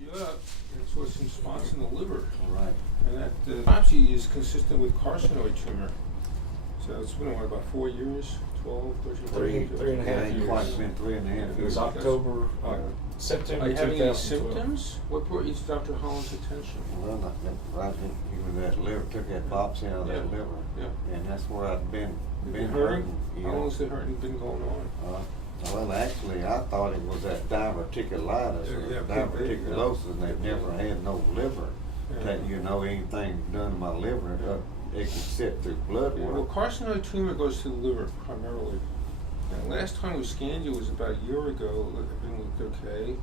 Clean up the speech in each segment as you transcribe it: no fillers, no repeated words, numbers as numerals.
you up and saw some spots in the liver. All right. And that biopsy is consistent with carcinoid tumor. So it's been about 4 years, 12, 13, 14, Three and a half It ain't years. quite been 3.5 It years. was October, September Are you having any 2012. symptoms? What brought you to Dr. Holland's attention? Well, right when that liver, took that biopsy out of that Yeah. liver. Yeah. And that's where I've been Hurting? hurting. How long has the hurting been going on? Well, actually, I thought it was that diverticulitis Yeah, or diverticulosis, and they never had no liver. Yeah. That anything done to my liver, it could sit through blood Yeah, work. well, carcinoid tumor goes to the liver primarily. And last time we scanned you was about a year ago. Everything looked okay.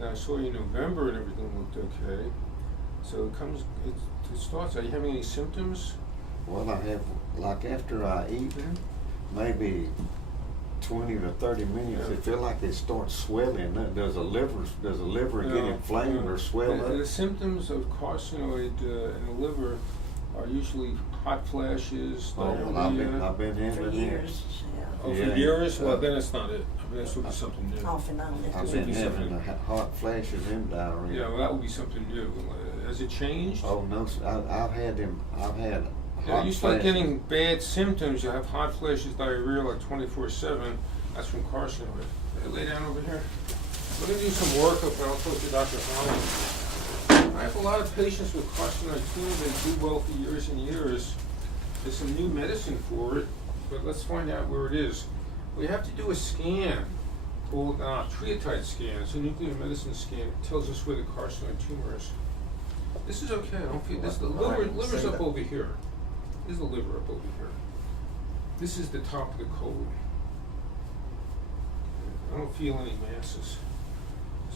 Now I saw you in November and everything looked okay. So it starts. Are you having any symptoms? Well, I have, like after I eat, maybe 20 to 30 minutes, Yeah. it feels like it starts swelling. Does the liver get inflamed or swell The up? symptoms of carcinoid in the liver are usually hot flashes, Oh, well, I've been For having years, it. yeah. Oh, for Yeah. years? Well, then it's not it. I mean, this would be something new. Off and on. I've This been would be having something- the hot flashes and diarrhea. Yeah, well, that would be something new. Has it changed? Oh no, I've had Yeah, hot you start flashes. getting bad symptoms. You have hot flashes, diarrhea like 24/7. That's from carcinoid. Hey, lay down over here. We're going to do some workup and I'll talk to Dr. Holland. I have a lot of patients with carcinoid tumor that do well for years and years. There's some new medicine for it, but let's find out where it is. We have to do a scan called triotide scan. It's a nuclear medicine scan. It tells us where the carcinoid tumor is. This is okay. I don't feel this. The liver's up over here. This is the liver up over here. This is the top of the colon. I don't feel any masses.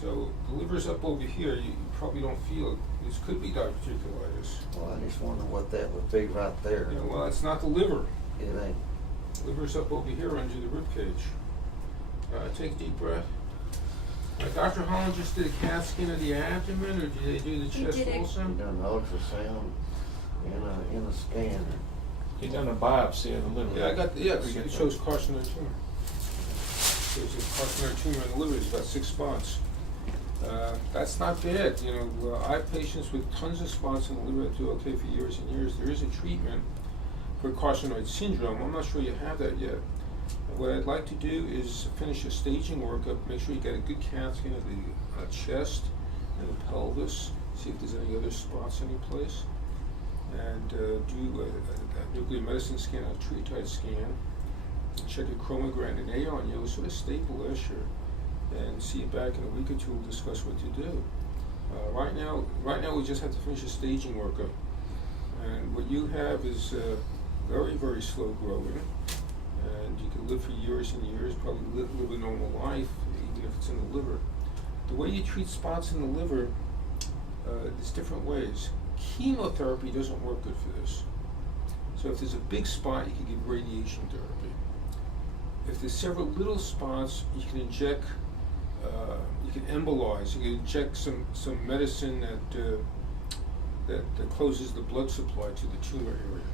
So the liver's up over here. You probably don't feel it. This could be diverticulitis. Well, I just wonder what that would be right there. Yeah, well, it's not the liver. It ain't. Liver's up over here under the rib cage. Take a deep breath. Dr. Holland just did a CAT scan of the abdomen, or did they do the He chest did it. also? You done an ultrasound in a scanner. He done a biopsy of the liver. Yeah, I got. Yes, We get it that. shows carcinoid tumor. There's a carcinoid tumor in the liver. It's about 6 spots. That's not bad. You know, I have patients with tons of spots in the liver that do okay for years and years. There is a treatment for carcinoid syndrome. I'm not sure you have that yet. What I'd like to do is finish a staging workup, make sure you get a good CAT scan of the chest and the pelvis, see if there's any other spots anyplace, and do a nuclear medicine scan, a triotide scan, check a chromogranin A on you, sort of staple last year, and see you back in a week or two. We'll discuss what to do. Right now we just have to finish a staging workup, and what you have is very, very slow growing. And you can live for years and years, probably live a normal life, even if it's in the liver. The way you treat spots in the liver, there's different ways. Chemotherapy doesn't work good for this. So if there's a big spot, you can give radiation therapy. If there's several little spots, you can inject, you can embolize, you can inject some medicine that closes the blood supply to the tumor area.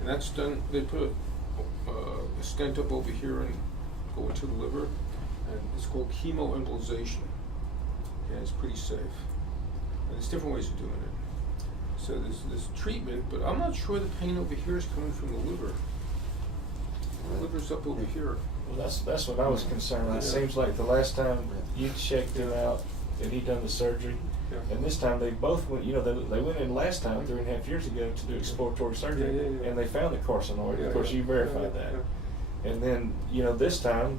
And that's done, they put a stent up over here and go into the liver, and it's called chemoembolization. Okay, it's pretty safe. And there's different ways of doing it. So there's treatment, but I'm not sure the pain over here is coming from the liver. The liver's up over here. Well, that's what I was concerned with. It Yeah. seems like the last time you checked it out and he done the surgery, Yeah. and this time they both went, they went in last time 3.5 years ago to do exploratory surgery, Yeah. and they found the carcinoid. Yeah, Of course, yeah. you verified Yeah, that. yeah. And then, this time,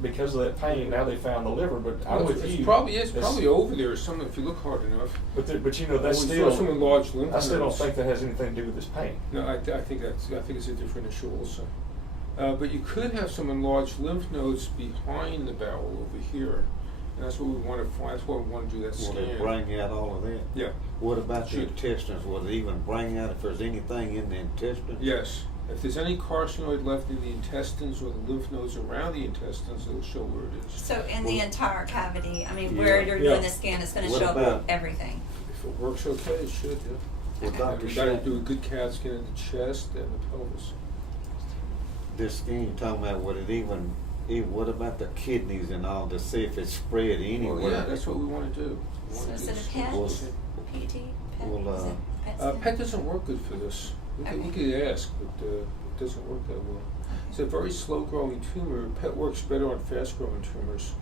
because of that pain, now they found the liver, but I'm with It's you. probably It's- over there or something if you look hard enough. But that's We still, saw some enlarged lymph I still don't nodes. think that has anything to do with this pain. No, I think it's a different issue also. But you could have some enlarged lymph nodes behind the bowel over here, and that's what we want to find. That's why we want to do that Will scan. it bring out all of that? Yeah. What about the Should. intestines? Will it even bring out if there's anything in the intestines? Yes. If there's any carcinoid left in the intestines or the lymph nodes around the intestines, it'll show where it is. So in the Well, entire cavity, Yeah. where you're Yeah. doing the scan, it's going to What show about- everything. If it works okay, it should. Yeah. Well, Okay. Dr. We got to Schacht, do a good CAT scan in the chest and the pelvis. this skin you're talking about, would it even what about the kidneys and all to see if it's spread Well, anywhere? yeah, that's what we wanna do. We So wanna is do it a this- PET? Well, PT? PET? well, Is it PET scan? PET doesn't work good for this. We Okay. could ask, but it doesn't work that well. It's a very slow-growing tumor. PET works better on fast-growing tumors.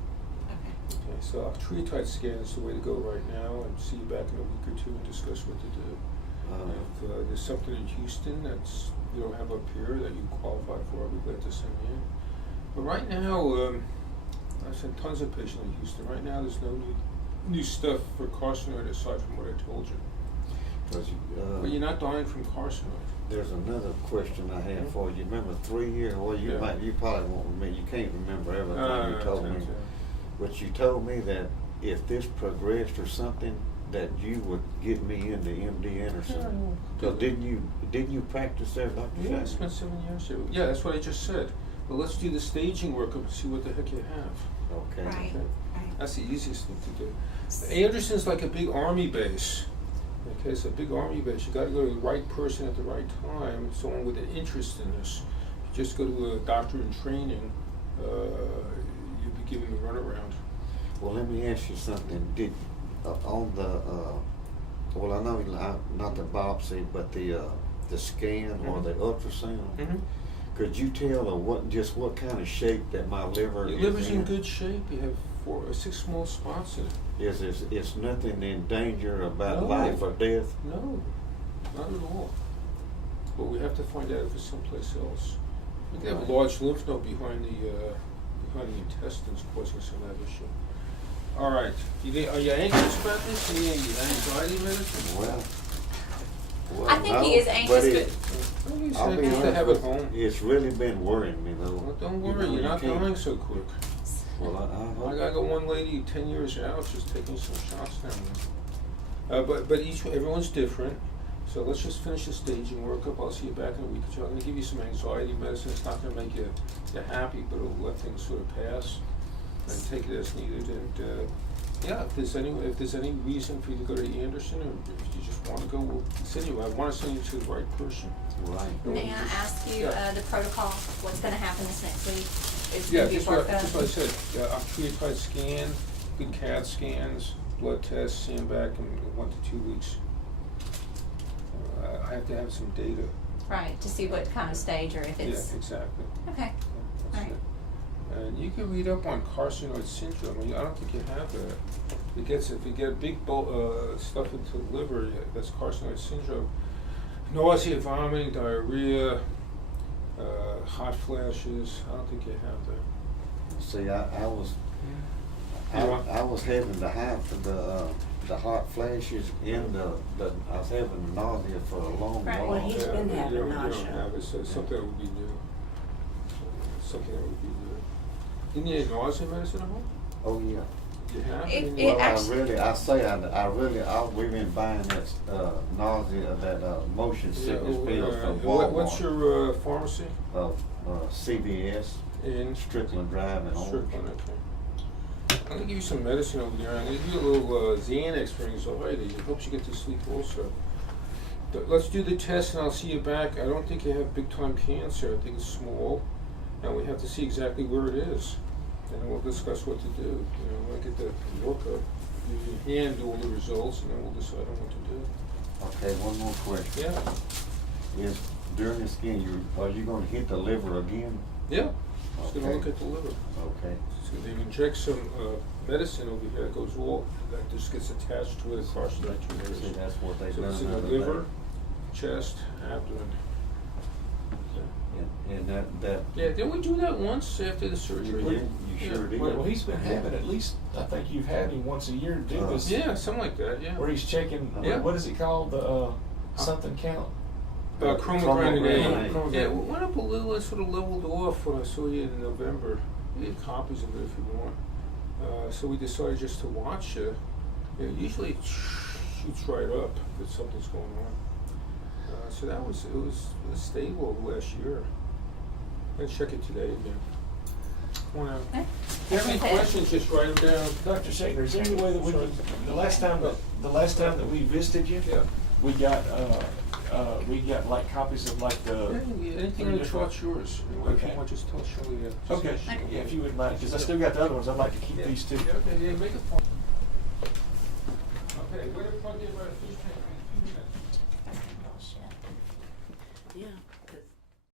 Okay. Okay, so a triotide scan is the way to go right now, and see you back in a week or two and discuss what to do. If there's something in Houston that's you don't have up here that you qualify for, I'd be glad to send you in. But right now, I've seen tons of patients in Houston. Right now, there's no new stuff for carcinoid aside from what I told you. 'Cause But you're not dying from carcinoid. there's another question I have for you. Remember 3 years? Well, you Yeah. you probably won't remember. You can't remember everything you told me. Yeah. But you told me that if this progressed or something, that you would get me into MD Anderson. So didn't you practice there, Dr. Yeah, I Schachter? spent 7 years there. Yeah, that's what I just said. But let's do the staging workup and see what the heck you have. Okay. Right, Okay. right. That's the easiest thing to do. Anderson's like a big army base. Okay, it's a big army base. You gotta go to the right person at the right time, someone with an interest in this. If you just go to a doctor in training, you'd be given the runaround. Well, let me ask you something. Did on the well, I know not the biopsy, but the scan or the ultrasound. Mm-hmm. Could you tell what kind of shape that my liver Your is liver's in good shape. You have 4 or 6 small spots in it. It's nothing in danger about No. life or death? No, not at all. But we have to find out if it's someplace else. You can have a large lymph node behind the intestines causing some of that issue. All right, are you anxious about this? You need anxiety medicine? Well, I think no, he is anxious, it- but Well, you I'll said be you have to honest have it with home. you, it's really been worrying me though. Well, don't You worry, know, you're not can't- dying so quick. Well, I got one lady 10 years out, she's taking some shots now. But everyone's different. So let's just finish the staging workup. I'll see you back in a week or two. I'm gonna give you some anxiety medicine. It's not gonna make you happy, but it'll let things sort of pass. And take it as needed. And yeah, if there's any reason for you to go to Anderson, or if you just want to go, we'll send you. I want to send you to the right person. right. may I ask you Yeah. the protocol? What's going to happen this next week? It's Yeah, going to be just what workup. I said. Triotide scan, good CAT scans, blood tests, see him back in 1 to 2 weeks. I have to have some data. Right, to see what kind of stage or if it's. Yeah, exactly. Okay. That's Alright. it. And you can read up on carcinoid syndrome. I don't think you have that. If you get big stuff into the liver, that's carcinoid syndrome. Nausea, vomiting, diarrhea, hot flashes. I don't think you have that. See, I was having the hot flashes and I was having nausea for a long, Right. long Well, he's time. been you having don't nausea. have it, so something that would be new. Something that would be new. You need any nausea medicine at home? Oh yeah. You have? It- Any- it Well, actu- we've been buying that nausea, that motion sickness pills from What's Walmart, your pharmacy? CVS, In Strickland Drive in Orange. Strickland, okay. I'm gonna give you some medicine over there. I'm gonna give you a little Xanax for anxiety. It helps you get to sleep also. Let's do the test and I'll see you back. I don't think you have big time cancer. I think it's small. And we have to see exactly where it is. And then we'll discuss what to do. We'll get the workup. You can hand all the results and then we'll decide on what to do. Okay, one more question. Yeah. Is during the scan, are you gonna hit the liver again? Yeah. Just gonna Okay. look at the liver. Okay. So they inject some medicine over here that goes that just gets attached to where the carcinoid tumor See, is. that's what they So done. it's in the the other liver, day. chest, abdomen. And that. Yeah, didn't we do that once after the surgery? You did? You sure did. Well, he's been having at least, I think you've had him once a year do this. Yeah, something like that, yeah. Where he's checking, Yeah. what is it called, the something count? Chromogranin. Chromogranin. Yeah, it went up a little, it sort of leveled off when I saw you in November. You have copies of it if you want. So we decided just to watch it. Usually it shoots right up if something's going on. So it was stable last year. I'm gonna check it today again. Come on out. Okay. If you have any Okay. questions, just write them down. Dr. Schachner, is there any way that we Sorry. can, the last time that we visited you, Yeah. we got, we got like copies of like the. Anything in the chart's yours. If Okay. you want, just tell Shirley that. Okay, yeah, if you would mind, because I still got the other ones, I'd like to keep these too. Yeah, okay, yeah, make a point. Okay, we're gonna plug in about a fish tank in 2 minutes. Oh, shit. Yeah.